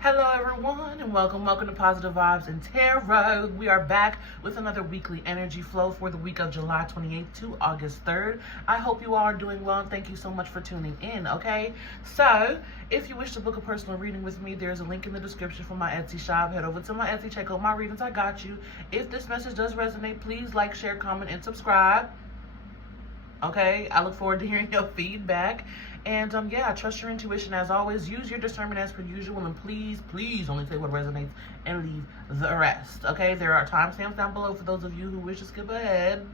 Hello everyone and welcome to Positive Vibes and Tarot. We are back with another weekly energy flow for the week of July 28th to August 3rd. I hope you all are doing well and thank you so much for tuning in, okay? So, if you wish to book a personal reading with me, there's a link in the description for my Etsy shop. Head over to my Etsy, check out my readings, I got you. If this message does resonate, please like, share, comment, and subscribe. Okay, I look forward to hearing your feedback. And yeah, trust your intuition as always. Use your discernment as per usual, and please only say what resonates and leave the rest. Okay, there are timestamps down below for those of you who wish to skip ahead.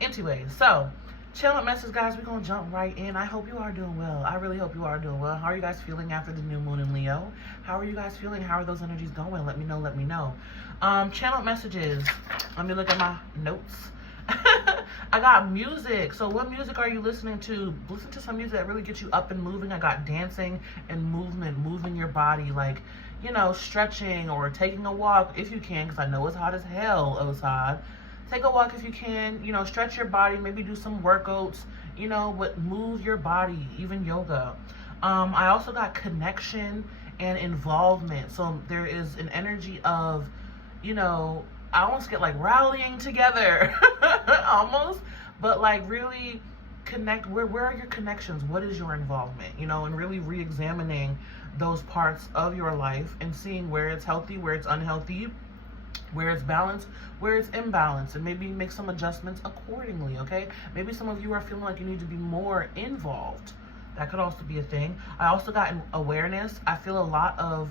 Anyway, so chilling message, guys. We're gonna jump right in. I hope you are doing well. I really hope you are doing well. How are you guys feeling after the new moon in Leo? How are you guys feeling? How are those energies going? Let me know. Channel messages. Let me look at my notes. I got music. So what music are you listening to? Listen to some music that really gets you up and moving. I got dancing and movement, moving your body, like, you know, stretching or taking a walk if you can, because I know it's hot as hell outside. Take a walk if you can, you know, stretch your body, maybe do some workouts, you know, but move your body, even yoga. I also got connection and involvement. So there is an energy of, you know, I almost get like rallying together almost, but like really connect. Where are your connections? What is your involvement? You know, and really re-examining those parts of your life and seeing where it's healthy, where it's unhealthy, where it's balanced, where it's imbalanced, and maybe make some adjustments accordingly. Okay, maybe some of you are feeling like you need to be more involved. That could also be a thing. I also got awareness. I feel a lot of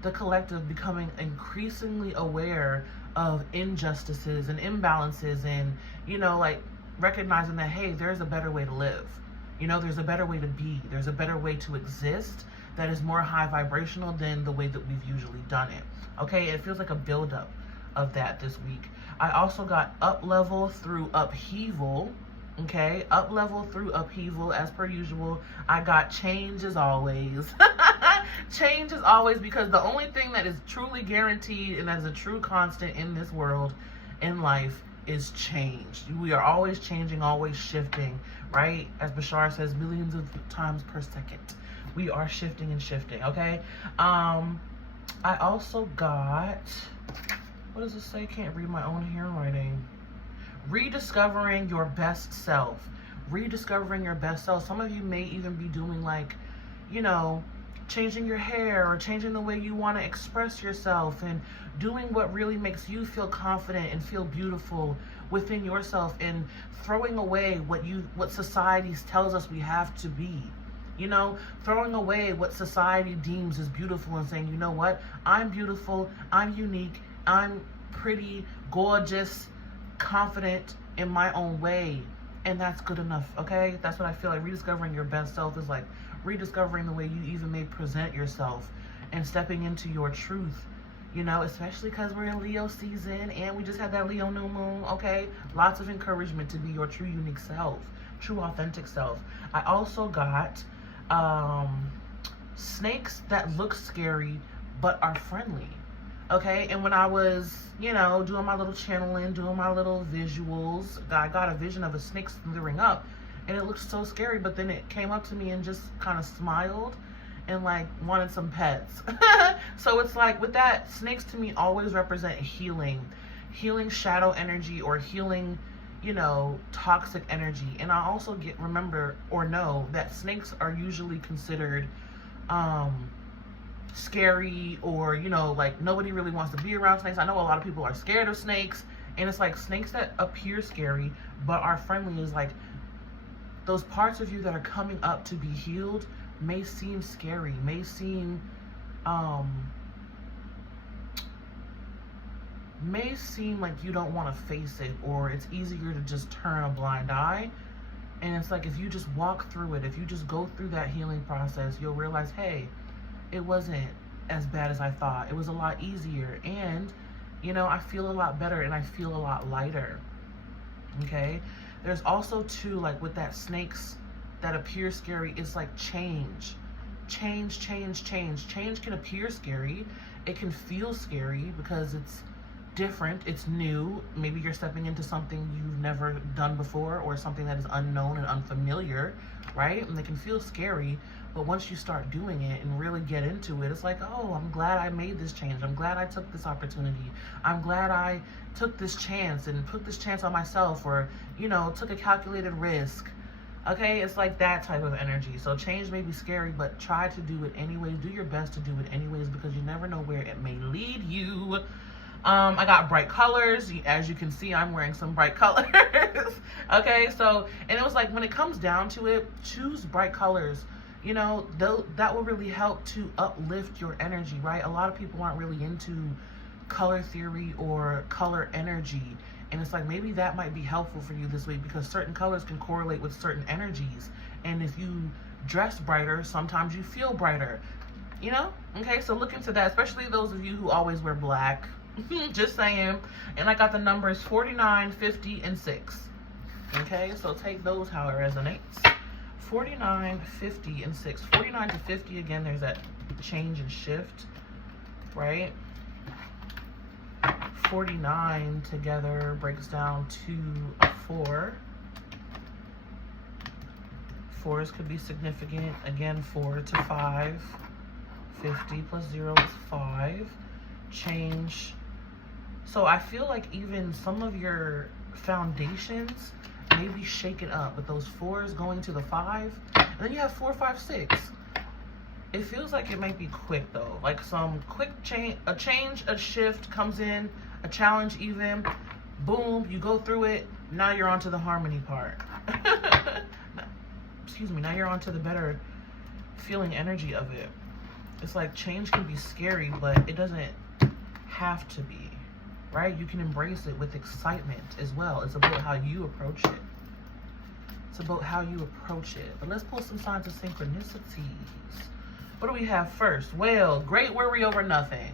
the collective becoming increasingly aware of injustices and imbalances, and, you know, like recognizing that, hey, there's a better way to live. You know, there's a better way to be. There's a better way to exist that is more high vibrational than the way that we've usually done it. Okay, it feels like a buildup of that this week. I also got up level through upheaval. Okay, up level through upheaval as per usual. I got change as always. Change as always, because the only thing that is truly guaranteed and that is a true constant in this world, in life, is change. We are always changing, always shifting, right? As Bashar says, millions of times per second. We are shifting and shifting, okay? I also got, what does it say? Can't read my own handwriting. Rediscovering your best self. Rediscovering your best self. Some of you may even be doing, like, you know, changing your hair or changing the way you want to express yourself and doing what really makes you feel confident and feel beautiful within yourself, and throwing away what society tells us we have to be. You know, throwing away what society deems as beautiful and saying, you know what, I'm beautiful, I'm unique, I'm pretty, gorgeous, confident in my own way, and that's good enough. Okay, that's what I feel like. Rediscovering your best self is like rediscovering the way you even may present yourself and stepping into your truth, you know, especially because we're in Leo season and we just had that Leo new moon. Okay, lots of encouragement to be your true unique self, true authentic self. I also got snakes that look scary but are friendly. Okay, and when I was, you know, doing my little channeling, doing my little visuals, I got a vision of a snake slithering up, and it looked so scary, but then it came up to me and just kind of smiled and like wanted some pets. So it's like with that, snakes to me always represent healing shadow energy, or healing, you know, toxic energy. And I also remember or know that snakes are usually considered scary, or, you know, like nobody really wants to be around snakes. I know a lot of people are scared of snakes, and it's like snakes that appear scary but are friendly is like those parts of you that are coming up to be healed may seem scary, may seem like you don't want to face it, or it's easier to just turn a blind eye. And it's like, if you just walk through it, if you just go through that healing process, you'll realize, hey, it wasn't as bad as I thought. It was a lot easier, and, you know, I feel a lot better and I feel a lot lighter. Okay, there's also too, like with that snakes that appear scary, it's like change can appear scary. It can feel scary because it's different, it's new. Maybe you're stepping into something you've never done before, or something that is unknown and unfamiliar, right? And they can feel scary, but once you start doing it and really get into it, it's like, oh, I'm glad I made this change. I'm glad I took this opportunity. I'm glad I took this chance and put this chance on myself, or, you know, took a calculated risk. Okay, it's like that type of energy. So change may be scary, but try to do it anyways. Do your best to do it anyways, because you never know where it may lead you. I got bright colors. As you can see, I'm wearing some bright colors. Okay, so, and it was like, when it comes down to it, choose bright colors. You know, that will really help to uplift your energy, right? A lot of people aren't really into color theory or color energy. And it's like, maybe that might be helpful for you this week, because certain colors can correlate with certain energies. And if you dress brighter, sometimes you feel brighter, you know? Okay, so look into that, especially those of you who always wear black. Just saying. And I got the numbers 49, 50, and 6. Okay, so take those how it resonates. 49, 50, and 6. 49 to 50, again, there's that change and shift, right? 49 together breaks down to a 4. 4s could be significant. Again, 4 to 5. 50 plus 0 is 5. Change. So I feel like even some of your foundations may be shaken up with those 4s going to the 5. And then you have 4, 5, 6. It feels like it might be quick though. Like some quick change, a shift comes in, a challenge even, boom, you go through it, now you're on to the harmony part. Excuse me, now you're on to the better feeling energy of it. It's like change can be scary, but it doesn't have to be, right? You can embrace it with excitement as well. It's about how you approach it. It's about how you approach it. But let's pull some signs of synchronicities. What do we have first? Whale, great worry over nothing.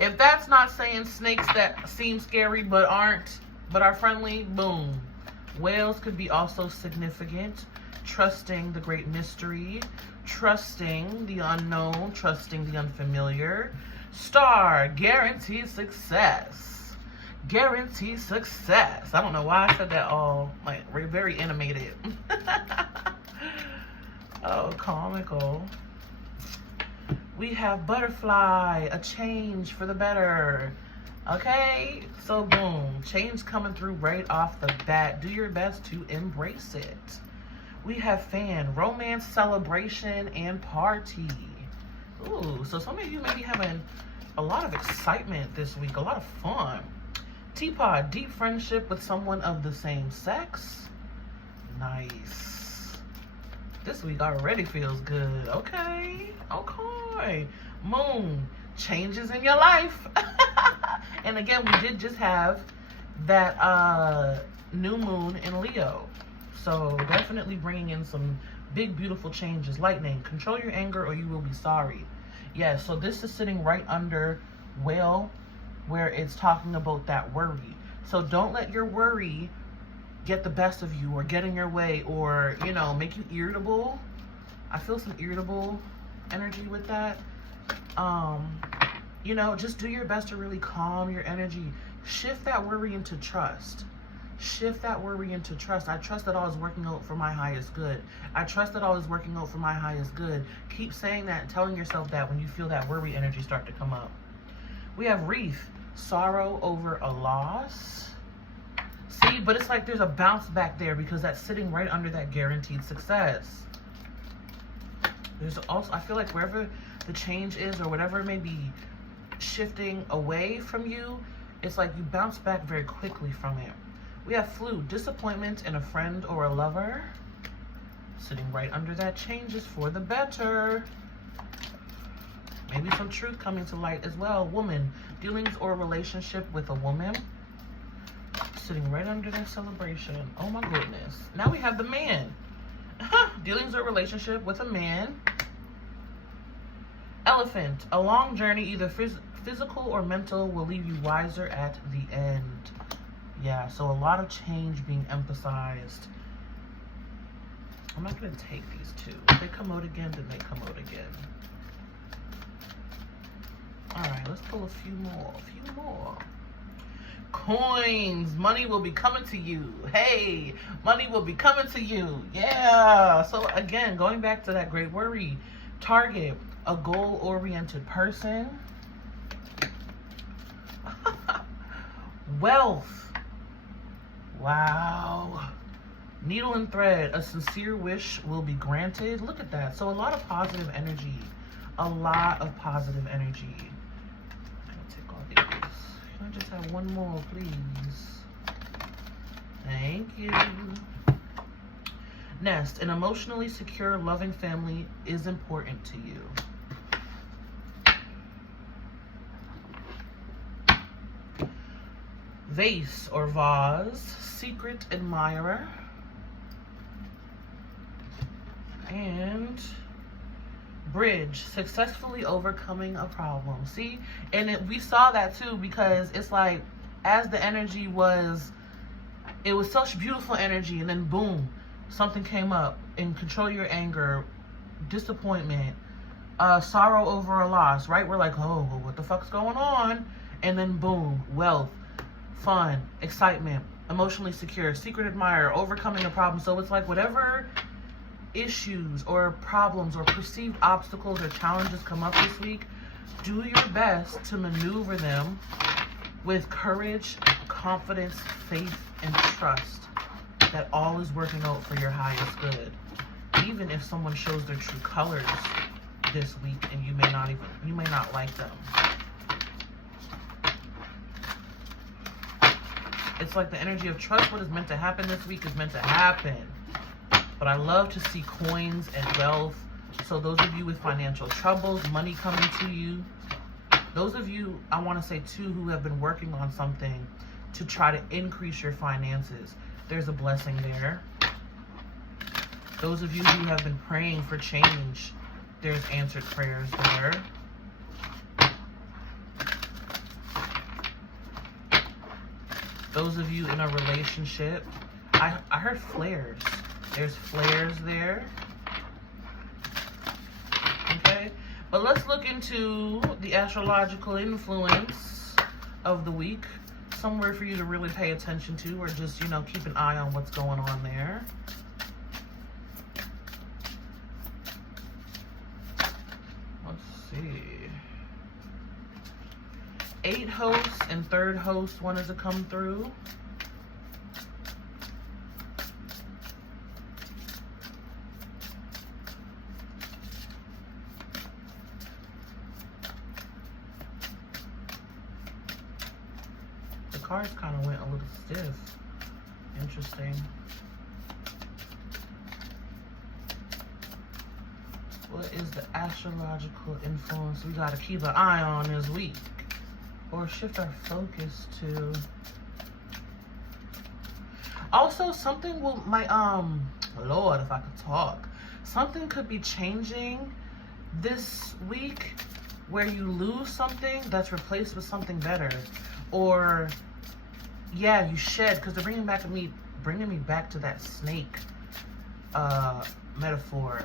If that's not saying snakes that seem scary but aren't, but are friendly, boom. Whales could be also significant. Trusting the great mystery, trusting the unknown, trusting the unfamiliar. Star, guaranteed success. Guaranteed success. I don't know why I said that all, like, we're very animated. Oh, comical. We have butterfly, a change for the better. Okay, so boom, change coming through right off the bat. Do your best to embrace it. We have fan, romance, celebration, and party. Ooh, so some of you may be having a lot of excitement this week, a lot of fun. Teapot, deep friendship with someone of the same sex. Nice. This week already feels good. Okay, okay. Moon, changes in your life. And again, we did just have that new moon in Leo. So definitely bringing in some big, beautiful changes. Lightning, control your anger or you will be sorry. Yeah, so this is sitting right under Whale, where it's talking about that worry. So don't let your worry get the best of you or get in your way or, you know, make you irritable. I feel some irritable energy with that. You know, just do your best to really calm your energy. Shift that worry into trust. Shift that worry into trust. I trust that all is working out for my highest good. I trust that all is working out for my highest good. Keep saying that and telling yourself that when you feel that worry energy start to come up. We have Reef, sorrow over a loss. See, but it's like there's a bounce back there because that's sitting right under that guaranteed success. There's also, I feel like wherever the change is or whatever it may be shifting away from you, it's like you bounce back very quickly from it. We have Flu, disappointment in a friend or a lover. Sitting right under that changes for the better. Maybe some truth coming to light as well. Woman, dealings or relationship with a woman. Sitting right under that celebration. Oh my goodness. Now we have the man. Dealings or relationship with a man. Elephant, a long journey, either physical or mental, will leave you wiser at the end. Yeah, so a lot of change being emphasized. I'm not going to take these two. If they come out again, then they come out again. All right, let's pull a few more. Coins. Money will be coming to you. Hey, money will be coming to you. Yeah. So again, going back to that great worry. Target, a goal-oriented person. Wealth. Wow. Needle and thread, a sincere wish will be granted. Look at that. So a lot of positive energy. A lot of positive energy. I'm going to take all these. Can I just have one more, please? Thank you. Next, an emotionally secure, loving family is important to you. Vase or vase, secret admirer. And bridge, successfully overcoming a problem. See, and we saw that too, because it's like, as the energy was, it was such beautiful energy, and then boom, something came up, and control your anger, disappointment, sorrow over a loss, right? We're like, oh, well, what the fuck's going on? And then boom, wealth, fun, excitement, emotionally secure, secret admirer, overcoming a problem. So it's like whatever issues or problems or perceived obstacles or challenges come up this week, do your best to maneuver them with courage, confidence, faith, and trust that all is working out for your highest good. Even if someone shows their true colors this week and you may not like them. It's like the energy of trust. What is meant to happen this week is meant to happen. But I love to see coins and wealth. So those of you with financial troubles, money coming to you. Those of you, I want to say too, who have been working on something to try to increase your finances. There's a blessing there. Those of you who have been praying for change, there's answered prayers there. Those of you in a relationship, I heard flares. There's flares there. Okay, but let's look into the astrological influence of the week. Somewhere for you to really pay attention to, or just, you know, keep an eye on what's going on there. Let's see. 8 hosts and 3rd host wanted to come through. Cards kind of went a little stiff. Interesting. What is the astrological influence we got to keep an eye on this week? Or shift our focus to... Also, something might, Lord, if I could talk. Something could be changing this week where you lose something that's replaced with something better. Or... yeah, you shed, because they're bringing me back to that snake metaphor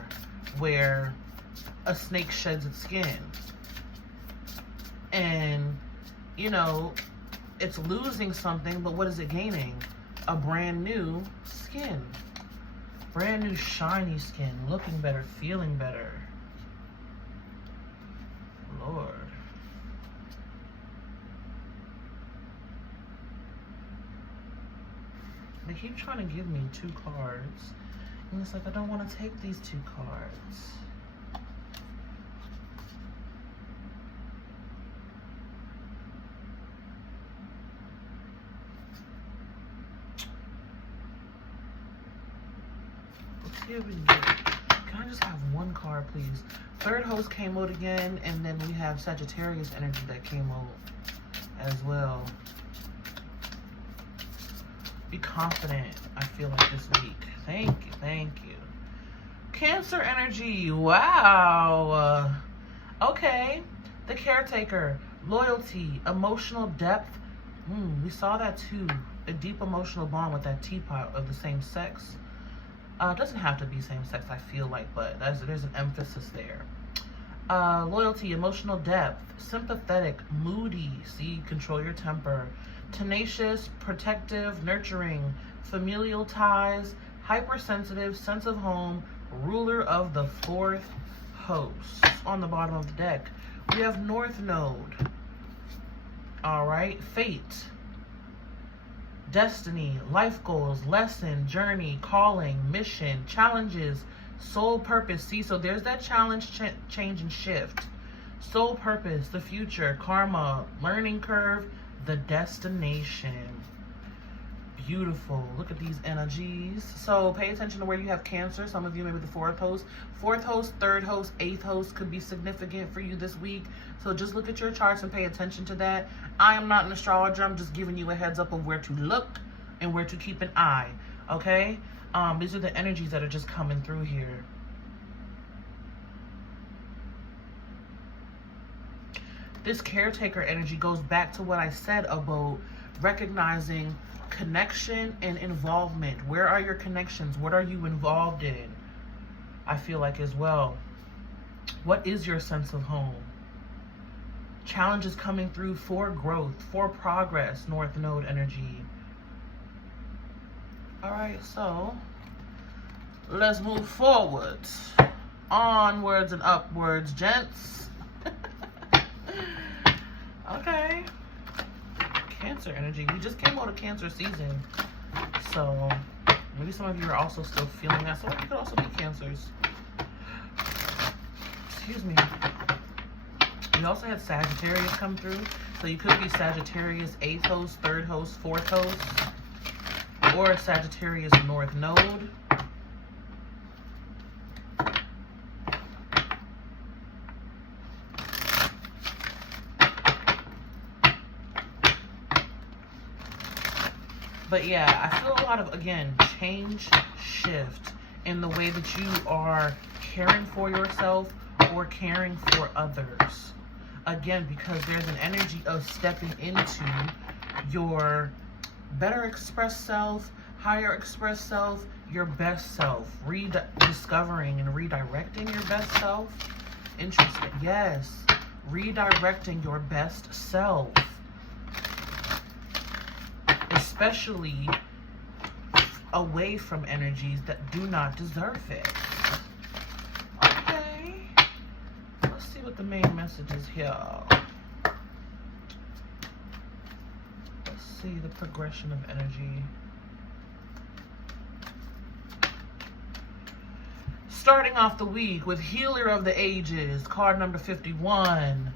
where a snake sheds its skin. And, you know, it's losing something, but what is it gaining? A brand new skin. Brand new shiny skin, looking better, feeling better. Lord. They keep trying to give me 2 cards. And it's like, I don't want to take these 2 cards. Let's see if we can get it. Can I just have 1 card, please? 3rd host came out again, and then we have Sagittarius energy that came out as well. Be confident, I feel like, this week. Thank you, thank you. Cancer energy, wow. Okay, the caretaker, loyalty, emotional depth. We saw that too. A deep emotional bond with that teapot of the same sex. It doesn't have to be same sex, I feel like, but there's an emphasis there. Loyalty, emotional depth, sympathetic, moody, see, control your temper, tenacious, protective, nurturing, familial ties, hypersensitive, sense of home, ruler of the fourth host. On the bottom of the deck, we have North Node. All right, fate, destiny, life goals, lesson, journey, calling, mission, challenges, soul purpose. See, so there's that challenge, change, and shift. Soul purpose, the future, karma, learning curve, the destination. Beautiful. Look at these energies. So pay attention to where you have Cancer. Some of you, maybe the fourth host, third host, eighth host could be significant for you this week. So just look at your charts and pay attention to that. I am not an astrologer. I'm just giving you a heads up of where to look and where to keep an eye. Okay? These are the energies that are just coming through here. This caretaker energy goes back to what I said about recognizing connection and involvement. Where are your connections? What are you involved in? I feel like as well. What is your sense of home? Challenges coming through for growth, for progress, North Node energy. All right, so let's move forwards. Onwards and upwards, gents. Okay. Cancer energy. We just came out of Cancer season. So maybe some of you are also still feeling that. Some of you could also be Cancers. Excuse me. We also had Sagittarius come through. So you could be Sagittarius 8th host, 3rd host, 4th host. Or Sagittarius North Node. But yeah, I feel a lot of, again, change, shift in the way that you are caring for yourself or caring for others. Again, because there's an energy of stepping into your better expressed self, higher expressed self, your best self, rediscovering and redirecting your best self. Interesting. Yes. Redirecting your best self. Especially away from energies that do not deserve it. Okay. Let's see what the main message is here. Let's see the progression of energy. Starting off the week with Healer of the Ages, card number 51.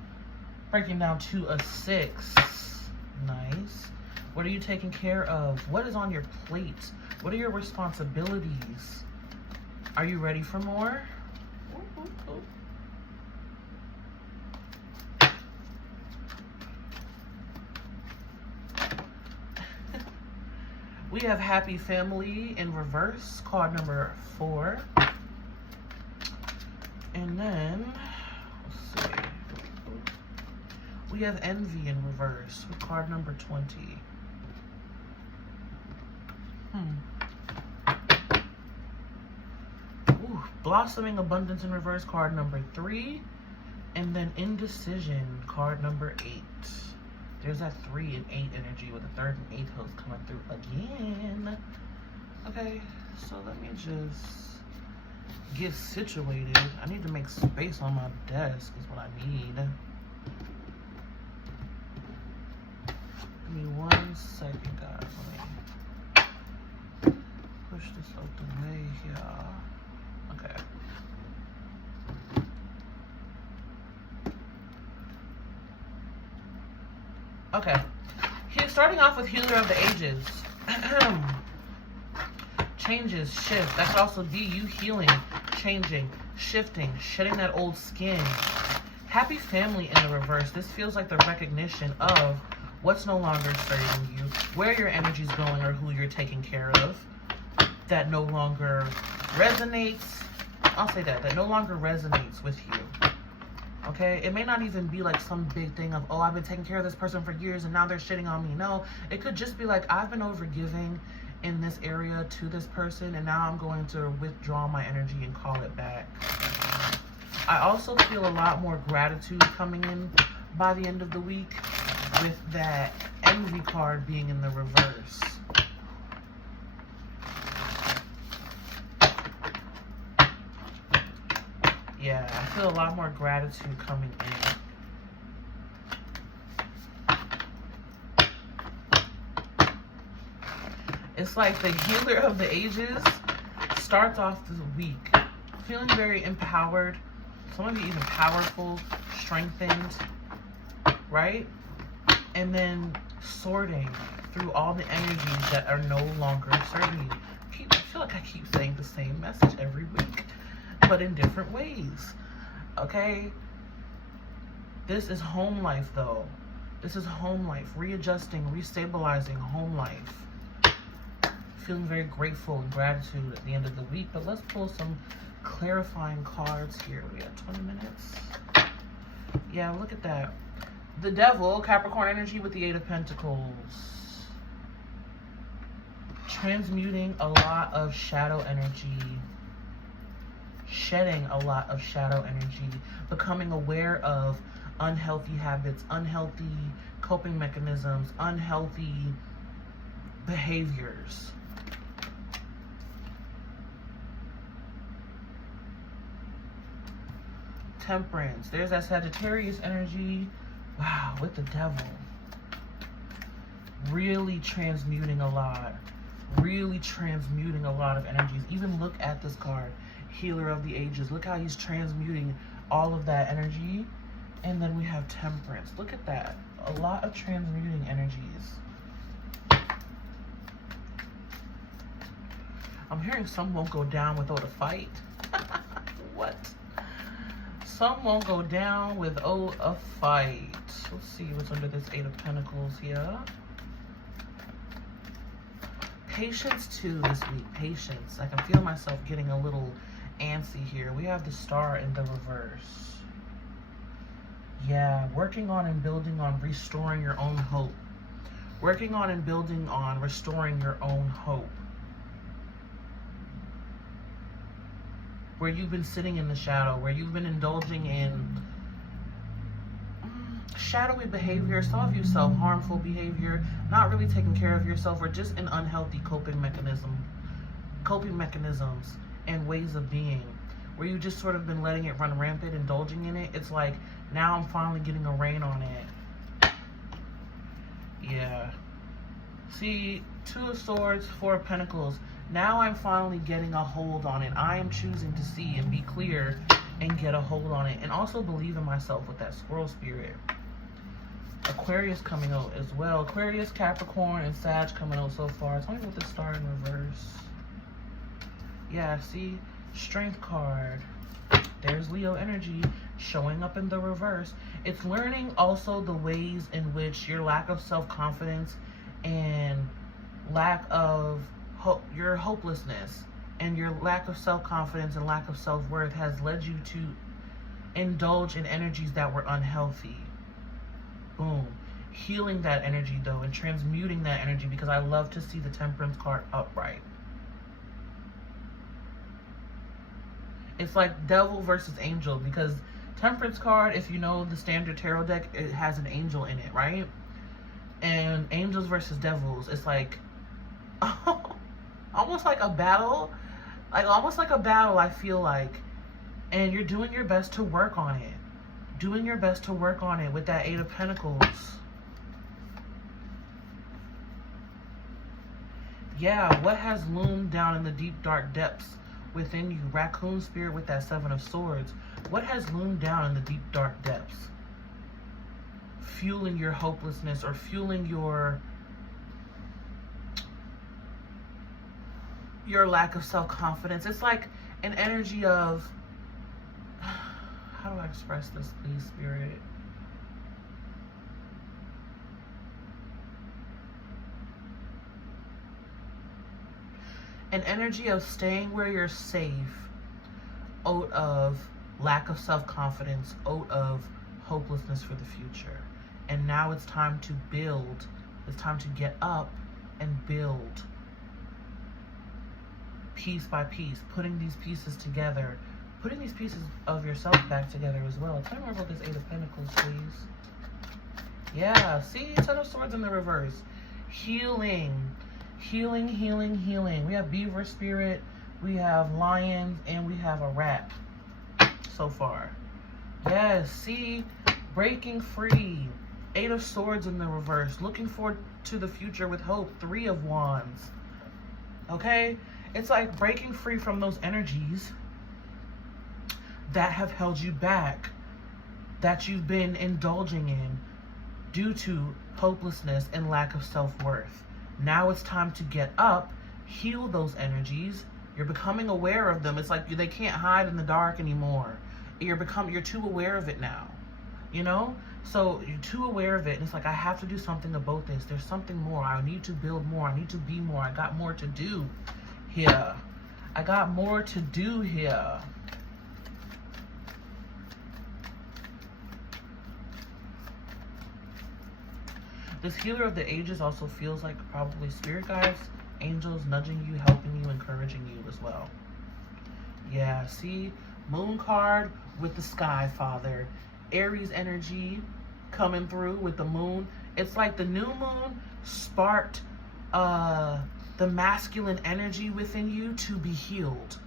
Breaking down to a 6. Nice. What are you taking care of? What is on your plate? What are your responsibilities? Are you ready for more? Ooh, ooh, ooh. We have Happy Family in reverse, card number 4. And then, let's see. We have Envy in reverse with card number 20. Ooh, Blossoming Abundance in reverse, card number 3. And then Indecision, card number 8. There's that 3 and 8 energy with the 3rd and 8th host coming through again. Okay, so let me just get situated. I need to make space on my desk is what I need. Give me 1 second, guys. Let me push this out the way here. Okay. Okay. Here, starting off with Healer of the Ages. Changes, shift. That could also be you healing, changing, shifting, shedding that old skin. Happy Family in the reverse. This feels like the recognition of what's no longer serving you, where your energy's going or who you're taking care of. That no longer resonates. I'll say that no longer resonates with you. Okay, it may not even be like some big thing of, oh, I've been taking care of this person for years and now they're shitting on me. No, it could just be like, I've been overgiving in this area to this person and now I'm going to withdraw my energy and call it back. I also feel a lot more gratitude coming in by the end of the week with that envy card being in the reverse. Yeah, I feel a lot more gratitude coming in. It's like the healer of the ages starts off the week feeling very empowered. Some of you even powerful, strengthened, right? And then sorting through all the energies that are no longer serving you. I feel like I keep saying the same message every week, but in different ways, okay? This is home life, though. This is home life, readjusting, restabilizing home life. Feeling very grateful and gratitude at the end of the week, but let's pull some clarifying cards here. We got 20 minutes. Yeah, look at that. The Devil, Capricorn energy with the Eight of Pentacles. Transmuting a lot of shadow energy. Shedding a lot of shadow energy. Becoming aware of unhealthy habits, unhealthy coping mechanisms, unhealthy behaviors. Temperance. There's that Sagittarius energy. Wow, with the Devil. Really transmuting a lot. Really transmuting a lot of energies. Even look at this card. Healer of the Ages. Look how he's transmuting all of that energy. And then we have Temperance. Look at that. A lot of transmuting energies. I'm hearing some won't go down without a fight. What? Some won't go down without a fight. Let's see what's under this Eight of Pentacles here. Patience too this week. Patience. I can feel myself getting a little antsy here. We have the Star in the reverse. Yeah, working on and building on restoring your own hope. Working on and building on restoring your own hope. Where you've been sitting in the shadow, where you've been indulging in shadowy behavior, some of you self-harmful behavior, not really taking care of yourself, or just an unhealthy coping mechanisms and ways of being, where you just sort of been letting it run rampant, indulging in it. It's like, now I'm finally getting a rein on it. Yeah. See, Two of Swords, Four of Pentacles. Now I'm finally getting a hold on it. I am choosing to see and be clear and get a hold on it. And also believe in myself with that squirrel spirit. Aquarius coming out as well. Aquarius, Capricorn, and Sag coming out so far. Tell me what the Star in reverse. Yeah, see? Strength card. There's Leo energy showing up in the reverse. It's learning also the ways in which your lack of self-confidence and lack of your hopelessness and your lack of self-confidence and lack of self-worth has led you to indulge in energies that were unhealthy. Boom. Healing that energy though and transmuting that energy, because I love to see the Temperance card upright. It's like Devil versus Angel, because Temperance card, if you know the standard tarot deck, it has an angel in it, right? And angels versus devils, it's like almost like a battle. Almost like a battle, I feel like. And you're doing your best to work on it. Doing your best to work on it with that Eight of Pentacles. Yeah, what has loomed down in the deep, dark depths within you? Raccoon spirit with that Seven of Swords. What has loomed down in the deep, dark depths? Fueling your hopelessness or fueling your lack of self-confidence. It's like an energy of, how do I express this, please, Spirit? An energy of staying where you're safe out of lack of self-confidence, out of hopelessness for the future. And now it's time to build. It's time to get up and build. Piece by piece, putting these pieces together, putting these pieces of yourself back together as well. Tell me more about this Eight of Pentacles, please. Yeah, see, Ten of Swords in the reverse. Healing, healing, healing, healing. We have Beaver Spirit, we have Lions, and we have a rat so far. Yes, see, breaking free. Eight of Swords in the reverse. Looking forward to the future with hope. Three of Wands. Okay? It's like breaking free from those energies that have held you back, that you've been indulging in due to hopelessness and lack of self-worth. Now it's time to get up, heal those energies. You're becoming aware of them. It's like they can't hide in the dark anymore. You're too aware of it now, you know? So you're too aware of it, and it's like, I have to do something about this. There's something more. I need to build more. I need to be more. I got more to do here. I got more to do here. This Healer of the Ages also feels like probably spirit guides, angels nudging you, helping you, encouraging you as well. Yeah, see? Moon card with the Sky Father. Aries energy coming through with the moon. It's like the new moon sparked the masculine energy within you to be healed.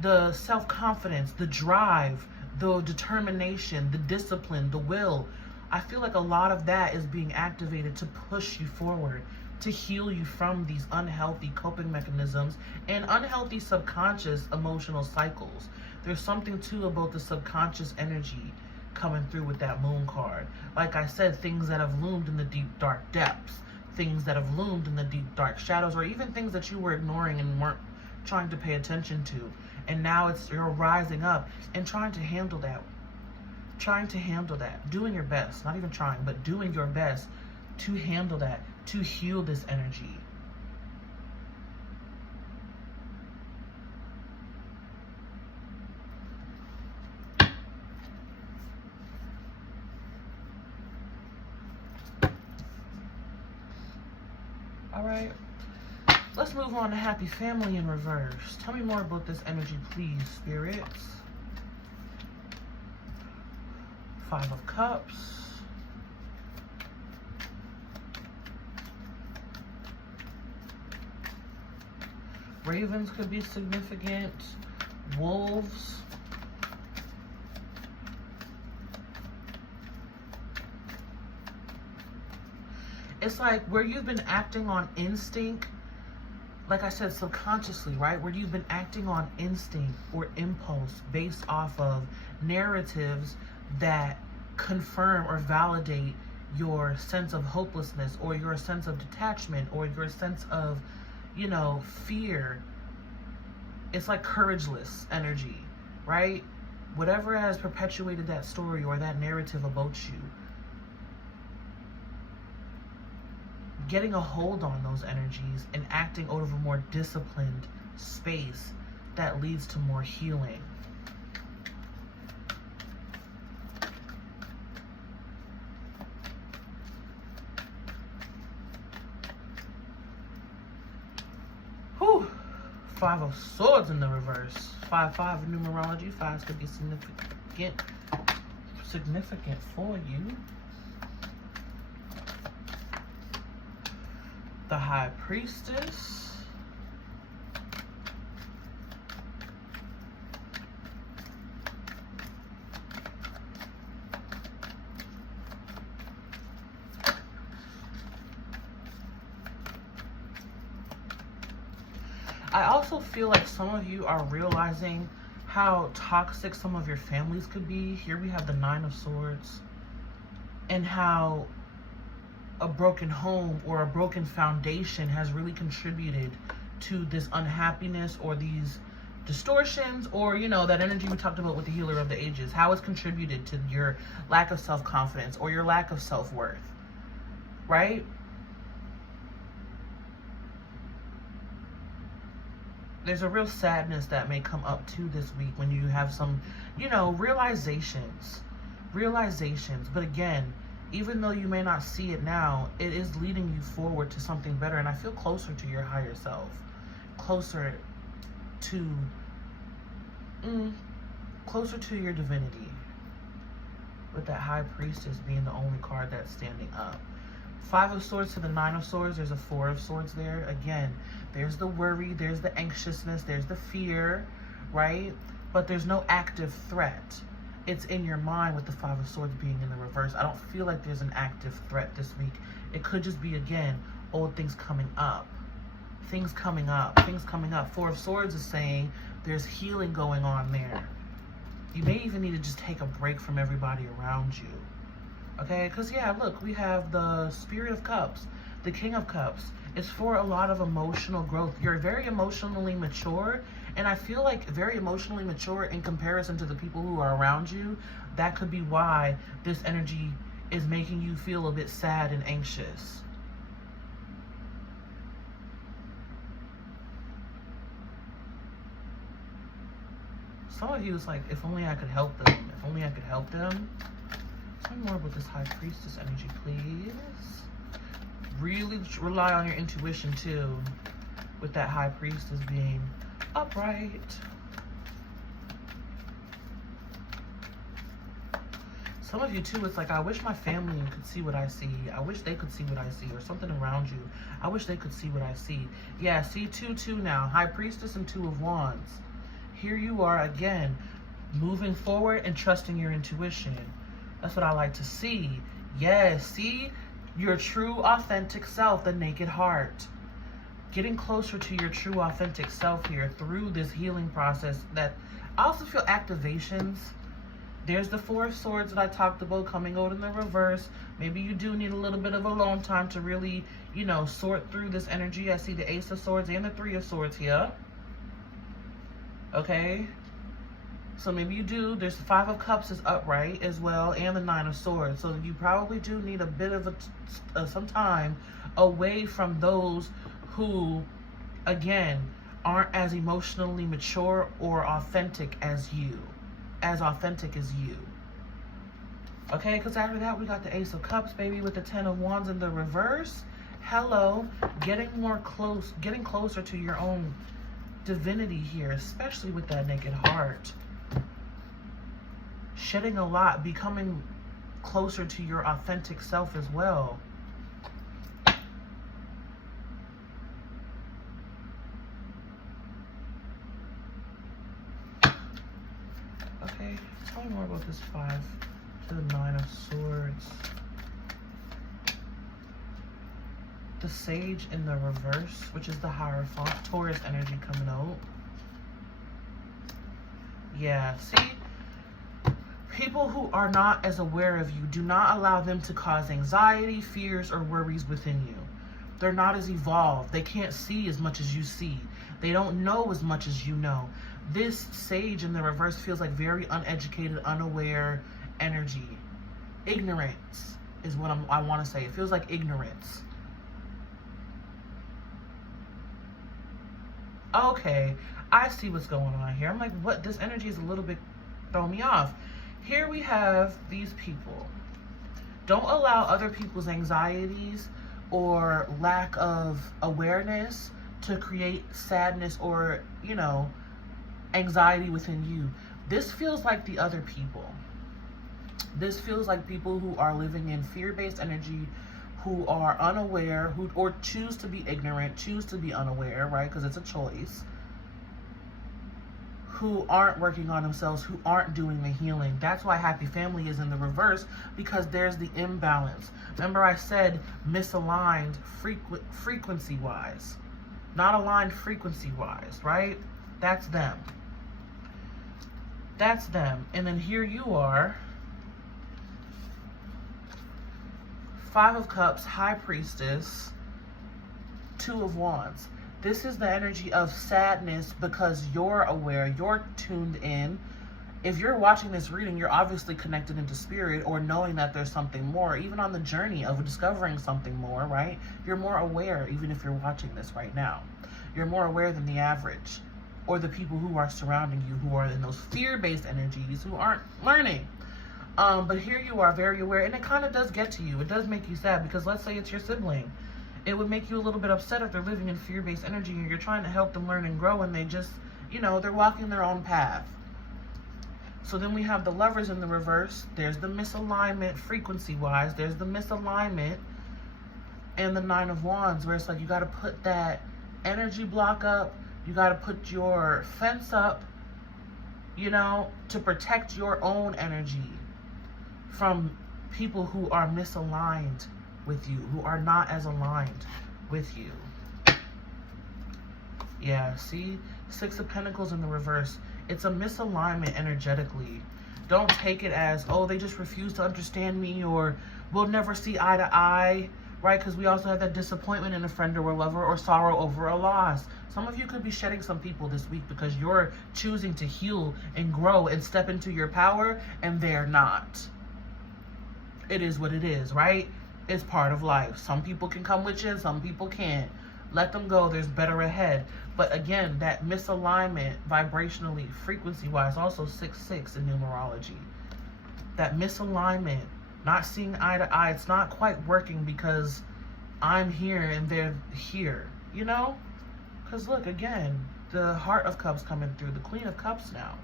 The self-confidence, the drive, the determination, the discipline, the will. I feel like a lot of that is being activated to push you forward, to heal you from these unhealthy coping mechanisms and unhealthy subconscious emotional cycles. There's something too about the subconscious energy coming through with that moon card. Like I said, things that have loomed in the deep dark depths, things that have loomed in the deep dark shadows, or even things that you were ignoring and weren't trying to pay attention to. And now you're rising up and trying to handle that. Doing your best, not even trying, but doing your best to handle that, to heal this energy. All right, let's move on to Happy Family in reverse. Tell me more about this energy, please, spirits. Five of Cups. Ravens could be significant. Wolves. It's like where you've been acting on instinct, like I said, subconsciously, right? Where you've been acting on instinct or impulse based off of narratives that confirm or validate your sense of hopelessness or your sense of detachment or your sense of, you know, fear. It's like courageless energy, right? Whatever has perpetuated that story or that narrative about you, getting a hold on those energies and acting out of a more disciplined space that leads to more healing. Whew. Five of Swords in the reverse. 5-5 in numerology. Fives could be significant for you. The High Priestess. I also feel like some of you are realizing how toxic some of your families could be. Here we have the Nine of Swords, and how a broken home or a broken foundation has really contributed to this unhappiness or these distortions, or, you know, that energy we talked about with the Healer of the Ages, how it's contributed to your lack of self-confidence or your lack of self-worth, right? There's a real sadness that may come up too this week when you have some, you know, realizations. But again, even though you may not see it now, it is leading you forward to something better. And I feel closer to your higher self, closer to closer to your divinity. With that High Priestess being the only card that's standing up. 5 of Swords to the 9 of Swords. There's a 4 of Swords there. Again, there's the worry, there's the anxiousness, there's the fear, right? But there's no active threat. It's in your mind with the 5 of Swords being in the reverse. I don't feel like there's an active threat this week. It could just be, again, old things coming up. Things coming up. Things coming up. 4 of Swords is saying there's healing going on there. You may even need to just take a break from everybody around you. Okay? Because, yeah, look, we have the Spirit of Cups, the King of Cups. It's for a lot of emotional growth. You're very emotionally mature, and I feel like very emotionally mature in comparison to the people who are around you. That could be why this energy is making you feel a bit sad and anxious. Some of you is like, if only I could help them. If only I could help them. Tell me more about this High Priestess energy, please. Really rely on your intuition, too. With that High Priestess being upright. Some of you, too, it's like, I wish my family could see what I see. I wish they could see what I see. Or something around you. I wish they could see what I see. Yeah, see 2-2 now. High Priestess and 2 of Wands. Here you are again, moving forward and trusting your intuition. That's what I like to see. Yes, see your true authentic self, the naked heart. Getting closer to your true authentic self here through this healing process. That I also feel activations. There's the 4 of Swords that I talked about coming out in the reverse. Maybe you do need a little bit of alone time to really, you know, sort through this energy. I see the Ace of Swords and the 3 of Swords here. Okay, so maybe you do. There's the 5 of Cups is upright as well, and the 9 of Swords. So you probably do need a bit of some time away from those who, again, aren't as emotionally mature or authentic as you. As authentic as you. Okay, because after that, we got the Ace of Cups, baby, with the 10 of Wands in the reverse. Hello, getting closer to your own divinity here, especially with that naked heart. Shedding a lot, becoming closer to your authentic self as well. Okay, tell me more about this 5 to the 9 of Swords. The Sage in the reverse, which is the Hierophant, Taurus energy coming out. Yeah, see? People who are not as aware of you, do not allow them to cause anxiety, fears, or worries within you. They're not as evolved. They can't see as much as you see. They don't know as much as you know. This Sage in the reverse feels like very uneducated, unaware energy. Ignorance is what I want to say. It feels like ignorance. Okay, I see what's going on here. I'm like, what? This energy is a little bit throwing me off. Here we have these people. Don't allow other people's anxieties or lack of awareness to create sadness or, you know, anxiety within you. This feels like the other people. This feels like people who are living in fear-based energy, who are unaware, or choose to be ignorant, choose to be unaware, right? Because it's a choice. Who aren't working on themselves, who aren't doing the healing. That's why Happy Family is in the reverse, because there's the imbalance. Remember I said misaligned frequency-wise. Not aligned frequency-wise, right? That's them. That's them. And then here you are. 5 of Cups, High Priestess, 2 of Wands. This is the energy of sadness because you're aware, you're tuned in. If you're watching this reading, you're obviously connected into spirit or knowing that there's something more, even on the journey of discovering something more, right? You're more aware, even if you're watching this right now. You're more aware than the average or the people who are surrounding you, who are in those fear-based energies, who aren't learning. But here you are very aware, and it kind of does get to you. It does make you sad because let's say it's your sibling. It would make you a little bit upset if they're living in fear-based energy and you're trying to help them learn and grow and they just, you know, they're walking their own path. So then we have the Lovers in the reverse. There's the misalignment frequency-wise. There's the misalignment. And the Nine of Wands, where it's like you got to put that energy block up. You got to put your fence up, you know, to protect your own energy from people who are misaligned with you, who are not as aligned with you. Yeah, see? Six of Pentacles in the reverse. It's a misalignment energetically. Don't take it as, oh, they just refuse to understand me, or we'll never see eye to eye, right? Because we also have that disappointment in a friend or a lover, or sorrow over a loss. Some of you could be shedding some people this week because you're choosing to heal and grow and step into your power, and they're not. It is what it is, right? It's part of life. Some people can come with you and some people can't. Let them go. There's better ahead. But again, that misalignment vibrationally, frequency-wise, also 6-6 in numerology. That misalignment, not seeing eye to eye, it's not quite working because I'm here and they're here, you know? Because look, again, the Heart of Cups coming through, the Queen of Cups now.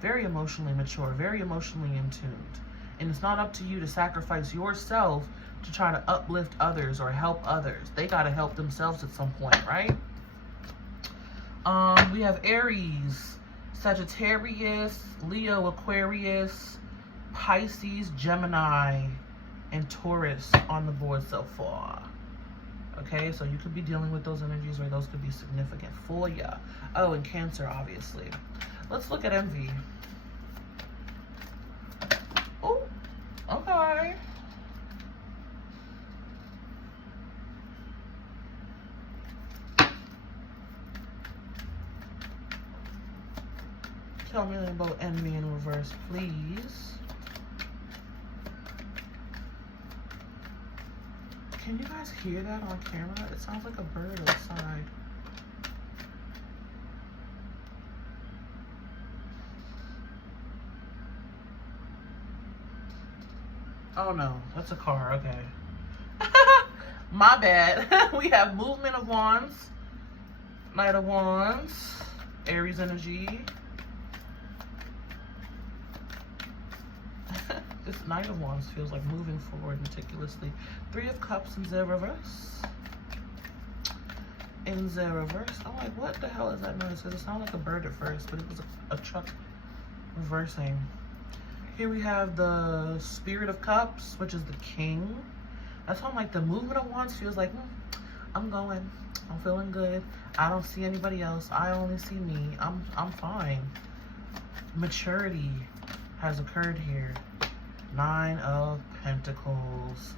Very emotionally mature, very emotionally in tuned. And it's not up to you to sacrifice yourself to try to uplift others or help others. They got to help themselves at some point, right? We have Aries, Sagittarius, Leo, Aquarius, Pisces, Gemini, and Taurus on the board so far. Okay, so you could be dealing with those energies, or those could be significant for you. Oh, and Cancer, obviously. Let's look at envy. Oh, okay. Tell me about envy in reverse, please. Can you guys hear that on camera? It sounds like a bird outside. Oh no, that's a car, okay. My bad. We have Movement of Wands, Knight of Wands, Aries energy. This Knight of Wands feels like moving forward meticulously. Three of Cups in the reverse. In the reverse. I'm like, what the hell is that noise? Because it sounded like a bird at first, but it was a truck reversing. Here we have the Spirit of Cups, which is the King. That's why I'm like, the Movement of Wands feels like, I'm going. I'm feeling good. I don't see anybody else. I only see me. I'm fine. Maturity has occurred here. Nine of Pentacles.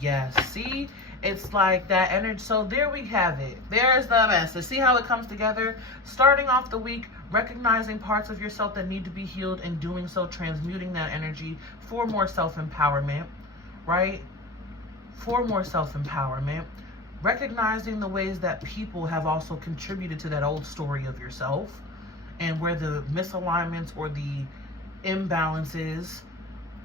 Yes, see? It's like that energy. So there we have it. There's the message. See how it comes together? Starting off the week, recognizing parts of yourself that need to be healed, and doing so, transmuting that energy for more self-empowerment, right? For more self-empowerment. Recognizing the ways that people have also contributed to that old story of yourself, and where the misalignments or the imbalances,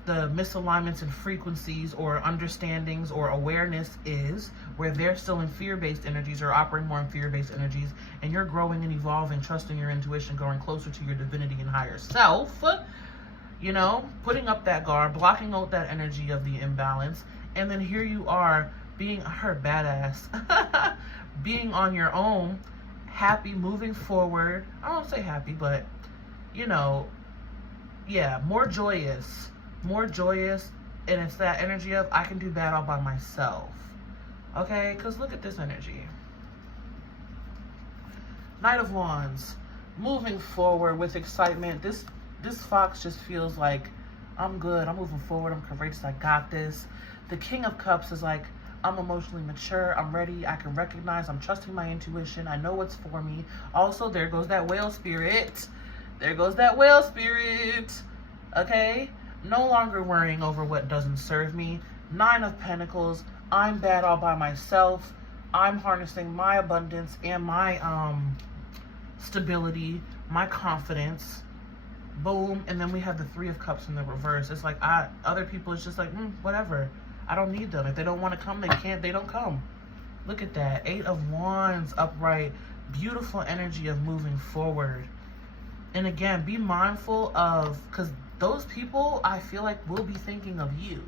the misalignments in frequencies or understandings or awareness is, where they're still in fear-based energies or operating more in fear-based energies, and you're growing and evolving, trusting your intuition, going closer to your divinity and higher self, you know, putting up that guard, blocking out that energy of the imbalance. And then here you are being her badass, being on your own, happy, moving forward. I won't say happy, but, you know, yeah, more joyous, and it's that energy of, I can do bad all by myself, okay? Because look at this energy. Knight of Wands, moving forward with excitement. This fox just feels like, I'm good, I'm moving forward, I'm courageous, I got this. The King of Cups is like, I'm emotionally mature, I'm ready, I can recognize, I'm trusting my intuition, I know what's for me. Also, there goes that whale spirit. There goes that whale spirit, okay? No longer worrying over what doesn't serve me. Nine of Pentacles, I'm bad all by myself. I'm harnessing my abundance and my stability, my confidence. Boom. And then we have the Three of Cups in the reverse. It's like, other people, it's just like, whatever. I don't need them. If they don't want to come, they don't come. Look at that. Eight of Wands upright. Beautiful energy of moving forward. And again, be mindful of, because those people, I feel like, will be thinking of you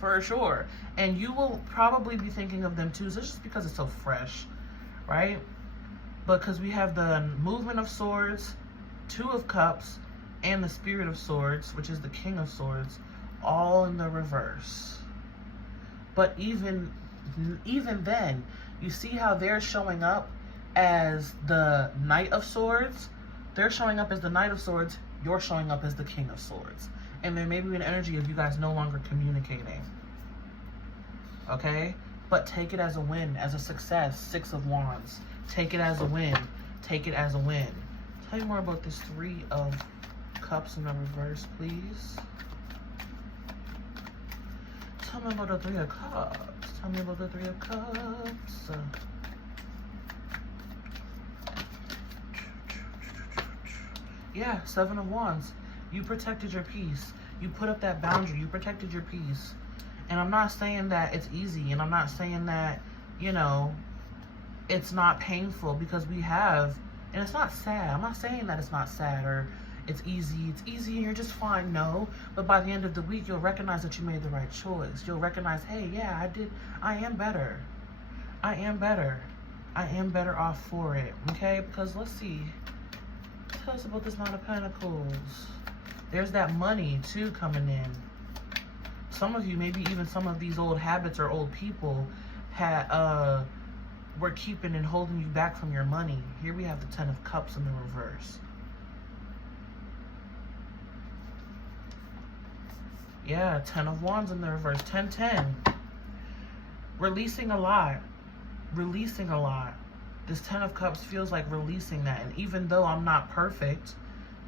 for sure. And you will probably be thinking of them too. So it's just because it's so fresh, right? Because we have the movement of swords, 2 of cups, and the spirit of swords, which is the king of swords, all in the reverse. But even then, you see how they're showing up as the knight of swords? They're showing up as the knight of swords. You're showing up as the king of swords. And there may be an energy of you guys no longer communicating. Okay? But take it as a win, as a success. 6 of wands. Take it as a win. Take it as a win. Tell me more about this 3 of cups in the reverse, please. Tell me about the 3 of cups. Tell me about the 3 of cups. Yeah, 7 of wands. You protected your peace. You put up that boundary. You protected your peace. And I'm not saying that it's easy. And I'm not saying that, you know, it's not painful, because we have, and it's not sad. I'm not saying that it's not sad or it's easy and you're just fine. No. But by the end of the week, you'll recognize that you made the right choice. You'll recognize, hey, yeah, I am better. I am better. I am better off for it. Okay? Because let's see. Tell us about this 9 of Pentacles. There's that money too coming in. Some of you, maybe even some of these old habits or old people were keeping and holding you back from your money. Here we have the 10 of Cups in the reverse. Yeah, 10 of Wands in the reverse. 10-10. Releasing a lot. Releasing a lot. This 10 of Cups feels like releasing that. And even though I'm not perfect,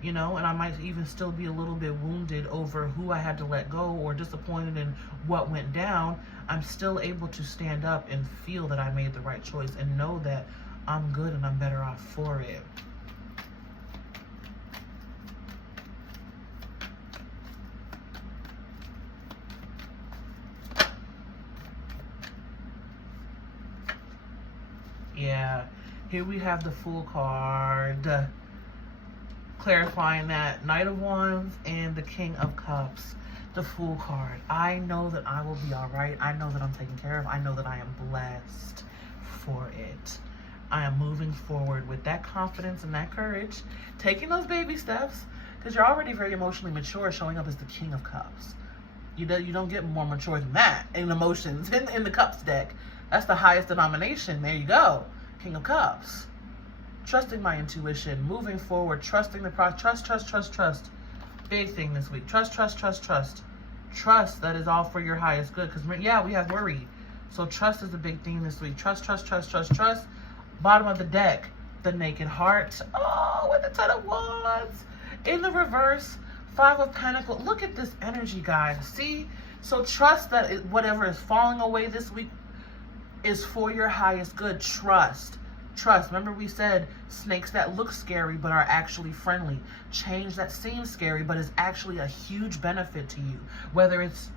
you know, and I might even still be a little bit wounded over who I had to let go or disappointed in what went down, I'm still able to stand up and feel that I made the right choice and know that I'm good and I'm better off for it. Yeah, here we have the Fool card, clarifying that Knight of Wands and the King of Cups. The Fool card. I know that I will be all right. I know that I'm taken care of. I know that I am blessed for it. I am moving forward with that confidence and that courage, taking those baby steps, because you're already very emotionally mature, showing up as the King of Cups. You don't get more mature than that in emotions in the Cups deck. That's the highest denomination. There you go. King of Cups. Trusting my intuition, moving forward, trusting the process. Trust. Big thing this week. Trust. Trust that is all for your highest good. Because, yeah, we have worry. So trust is a big thing this week. Trust. Bottom of the deck, the Naked Heart. Oh, with the 10 of Wands. In the reverse, 5 of Pentacles. Look at this energy, guys. See? So trust that whatever is falling away this week is for your highest good. Trust. Remember we said snakes that look scary but are actually friendly. Change that seems scary but is actually a huge benefit to you. Whether it's,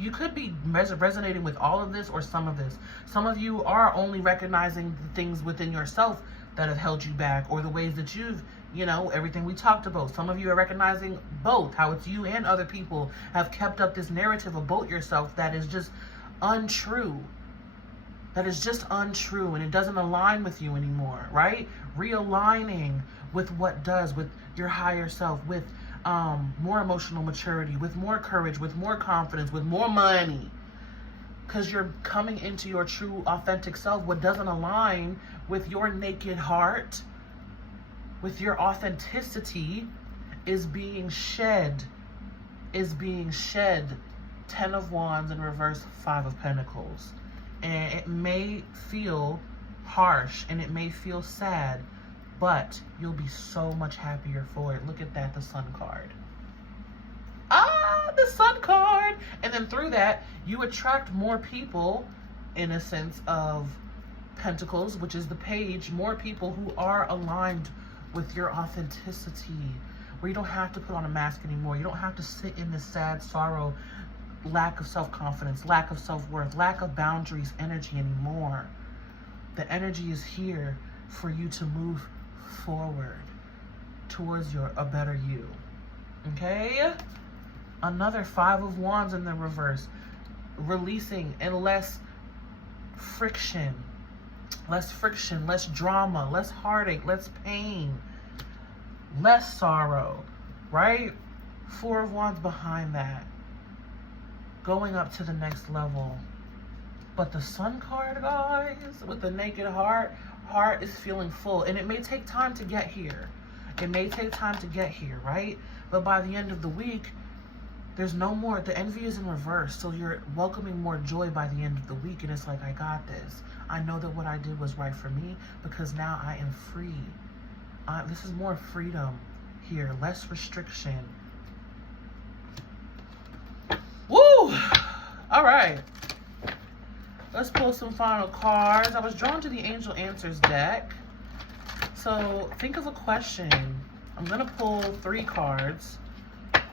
you could be resonating with all of this or some of this. Some of you are only recognizing the things within yourself that have held you back, or the ways that you've, you know, everything we talked about. Some of you are recognizing both, how it's you and other people have kept up this narrative about yourself that is just untrue. That is just untrue, and it doesn't align with you anymore, right? Realigning with what does, with your higher self, with more emotional maturity, with more courage, with more confidence, with more money. Because you're coming into your true, authentic self. What doesn't align with your naked heart, with your authenticity, is being shed. 10 of Wands in reverse, 5 of Pentacles. And it may feel harsh and it may feel sad, but you'll be so much happier for it. Look at that, the Sun card. Ah, the Sun card. And then through that, you attract more people, in a sense of Pentacles, which is the Page, more people who are aligned with your authenticity, where you don't have to put on a mask anymore. You don't have to sit in this sad sorrow, lack of self-confidence, lack of self-worth, lack of boundaries energy anymore. The energy is here for you to move forward, towards a better you. Okay? Another 5 of Wands in the reverse. Releasing and less friction. Less friction, less drama, less heartache, less pain, less sorrow, right? 4 of Wands behind that. Going up to the next level. But the Sun card, guys, with the naked heart is feeling full. And it may take time to get here. It may take time to get here, right? But by the end of the week, there's no more. The envy is in reverse. So you're welcoming more joy by the end of the week. And it's like, I got this. I know that what I did was right for me because now I am free. This is more freedom here. Less restriction. Woo! All right. Let's pull some final cards. I was drawn to the Angel Answers deck. So think of a question. I'm going to pull 3 cards.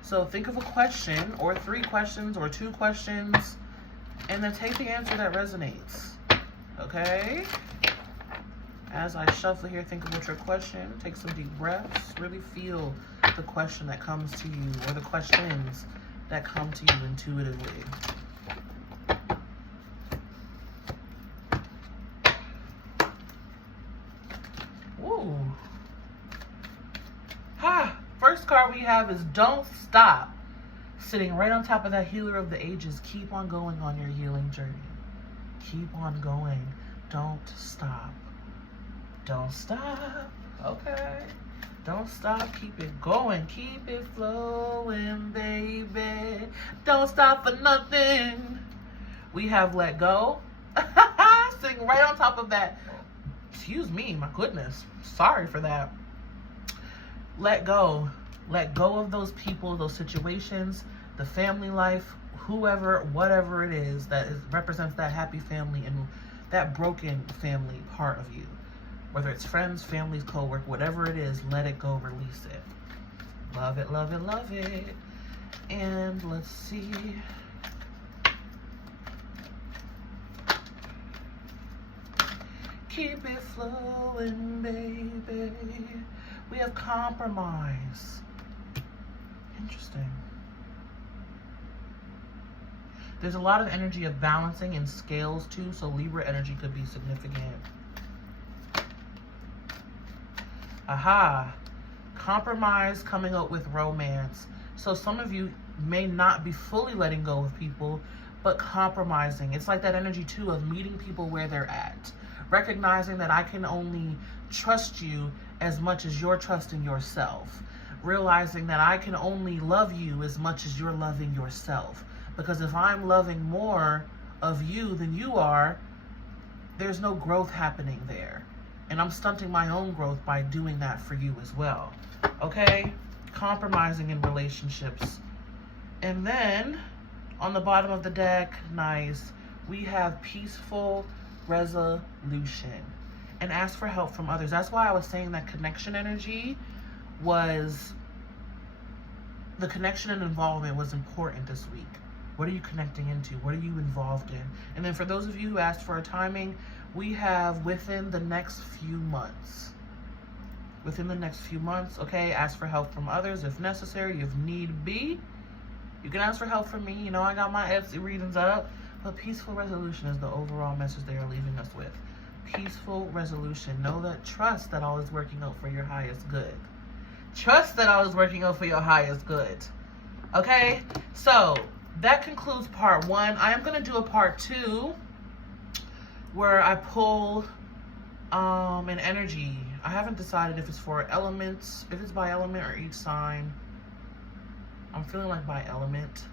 So think of a question or 3 questions or 2 questions and then take the answer that resonates. Okay? As I shuffle here, think of what's your question. Take some deep breaths. Really feel the question that comes to you or the questions that come to you intuitively. Ooh. First card we have is Don't Stop. Sitting right on top of that Healer of the Ages. Keep on going on your healing journey. Keep on going. Don't stop. Don't stop. Okay. Don't stop. Keep it going. Keep it flowing, baby. Don't stop for nothing. We have Let Go. Sitting right on top of that. Excuse me. My goodness. Sorry for that. Let go. Let go of those people, those situations, the family life, whoever, whatever it is that represents that happy family and that broken family part of you. Whether it's friends, families, co-work, whatever it is, let it go, release it. Love it, love it, love it. And let's see. Keep it flowing, baby. We have compromise. Interesting. There's a lot of energy of balancing and scales too, so Libra energy could be significant. Aha. Compromise coming out with romance. So some of you may not be fully letting go of people, but compromising. It's like that energy too of meeting people where they're at. Recognizing that I can only trust you as much as you're trusting yourself. Realizing that I can only love you as much as you're loving yourself. Because if I'm loving more of you than you are, there's no growth happening there. And I'm stunting my own growth by doing that for you as well. Okay? Compromising in relationships. And then, on the bottom of the deck, nice, we have peaceful resolution. And ask for help from others. That's why I was saying that connection energy was, the connection and involvement was important this week. What are you connecting into? What are you involved in? And then for those of you who asked for a timing, we have within the next few months. Within the next few months, okay? Ask for help from others if necessary, if need be. You can ask for help from me. You know, I got my Etsy readings up. But peaceful resolution is the overall message they are leaving us with. Peaceful resolution. Know that, trust that all is working out for your highest good. Trust that all is working out for your highest good. Okay? So, that concludes part 1. I am going to do a part 2 where I pull an energy. I haven't decided if it's for elements, if it's by element or each sign. I'm feeling like by element.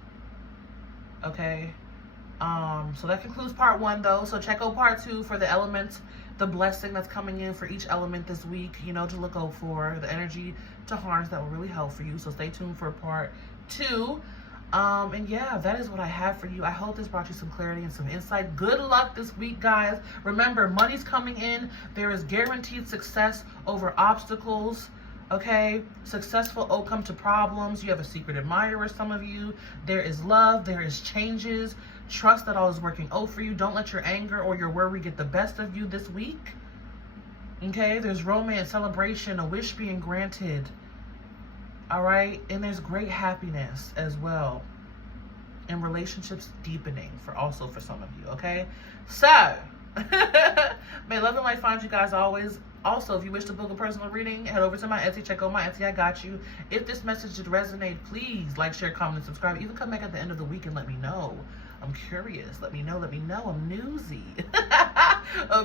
Okay? So that concludes part 1 though. So check out part 2 for the elements, the blessing that's coming in for each element this week, you know, to look out for, the energy to harness that will really help for you. So stay tuned for part 2. And yeah, that is what I have for you. I hope this brought you some clarity and some insight. Good luck this week, guys. Remember, money's coming in. There is guaranteed success over obstacles. Okay, successful outcome to problems. You have a secret admirer, some of you. There is love. There is changes. Trust that all is working out for you. Don't let your anger or your worry get the best of you this week. Okay, there's romance, celebration, a wish being granted. All right. And there's great happiness as well. And relationships deepening for some of you. Okay. So, may love and light find you guys always. Also, if you wish to book a personal reading, head over to my Etsy. Check out my Etsy. I got you. If this message did resonate, please like, share, comment, and subscribe. Even come back at the end of the week and let me know. I'm curious. Let me know. I'm newsy.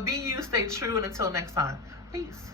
Be you, stay true, and until next time, peace.